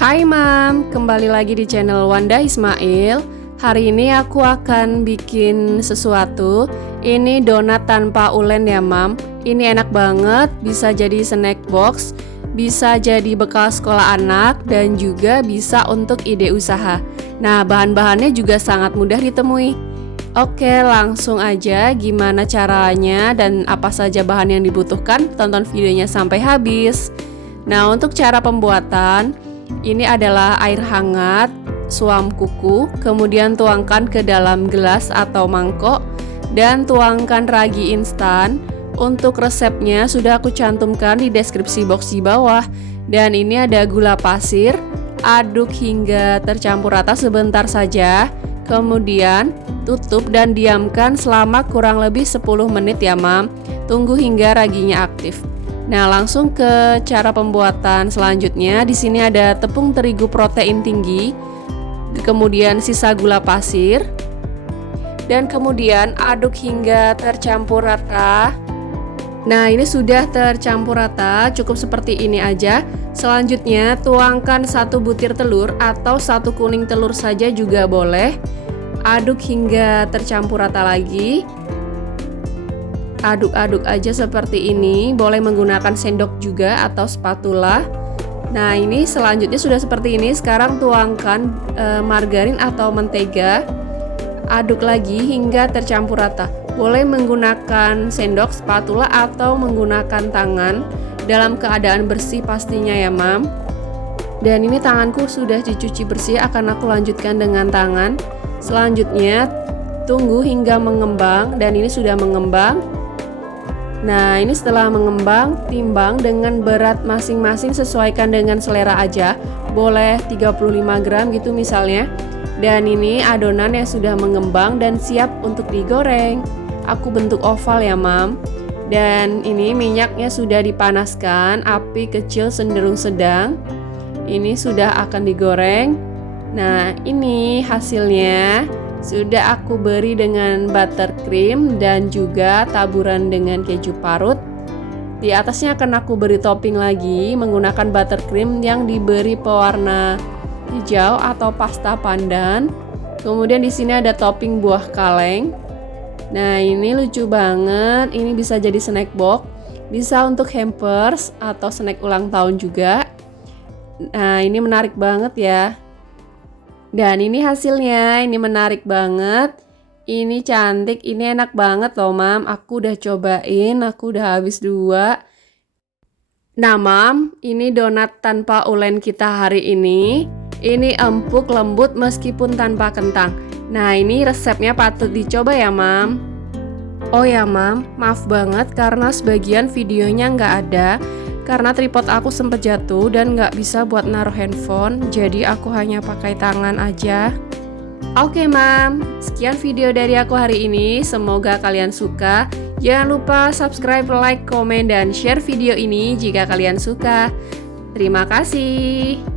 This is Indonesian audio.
Hai Mam, kembali lagi di channel Wanda Ismail. Hari ini aku akan bikin sesuatu. Ini donat tanpa ulen ya Mam. Ini enak banget, bisa jadi snack box, bisa jadi bekal sekolah anak, dan juga bisa untuk ide usaha. Nah, bahan-bahannya juga sangat mudah ditemui. Oke, langsung aja gimana caranya dan apa saja bahan yang dibutuhkan. Tonton videonya sampai habis. Nah, untuk cara pembuatan, ini adalah air hangat, suam kuku, kemudian tuangkan ke dalam gelas atau mangkok dan tuangkan ragi instan. Untuk resepnya sudah aku cantumkan di deskripsi box di bawah. Dan ini ada gula pasir, aduk hingga tercampur rata sebentar saja. Kemudian tutup dan diamkan selama kurang lebih 10 menit ya, Mam. Tunggu hingga raginya aktif. Nah, langsung ke cara pembuatan selanjutnya. Di sini ada tepung terigu protein tinggi, kemudian sisa gula pasir, dan kemudian aduk hingga tercampur rata. Nah, ini sudah tercampur rata, cukup seperti ini aja. Selanjutnya, tuangkan satu butir telur atau satu kuning telur saja juga boleh. Aduk hingga tercampur rata lagi aduk-aduk aja seperti ini. Boleh menggunakan sendok juga atau spatula. Nah ini selanjutnya sudah seperti ini. Sekarang tuangkan e, margarin atau mentega. Aduk lagi hingga tercampur rata. Boleh menggunakan sendok spatula atau menggunakan tangan. Dalam keadaan bersih pastinya ya mam. Dan ini tanganku sudah dicuci bersih akan aku lanjutkan dengan tangan. Selanjutnya tunggu hingga mengembang. Dan ini sudah mengembang Nah, ini setelah mengembang, timbang dengan berat masing-masing sesuaikan dengan selera aja. Boleh 35 gram gitu misalnya. Dan ini adonan yang sudah mengembang dan siap untuk digoreng. Aku bentuk oval ya, Mam. Dan ini minyaknya sudah dipanaskan, api kecil cenderung sedang. Ini sudah akan digoreng. Nah, ini hasilnya. Sudah aku beri dengan buttercream dan juga taburan dengan keju parut. Di atasnya akan aku beri topping lagi menggunakan buttercream yang diberi pewarna hijau atau pasta pandan. Kemudian di sini ada topping buah kaleng. Nah, ini lucu banget. Ini bisa jadi snack box, bisa untuk hampers atau snack ulang tahun juga. Nah, ini menarik banget ya. Dan ini hasilnya, ini menarik banget. Ini cantik, ini enak banget loh mam. Aku udah cobain, aku udah habis dua. Nah mam, ini donat tanpa ulen kita hari ini. Ini empuk lembut meskipun tanpa kentang. Nah ini resepnya patut dicoba ya mam. Oh ya mam, maaf banget karena sebagian videonya nggak ada karena tripod aku sempat jatuh dan nggak bisa buat naruh handphone, jadi aku hanya pakai tangan aja. Oke mam, sekian video dari aku hari ini, semoga kalian suka. Jangan lupa subscribe, like, komen, dan share video ini jika kalian suka. Terima kasih.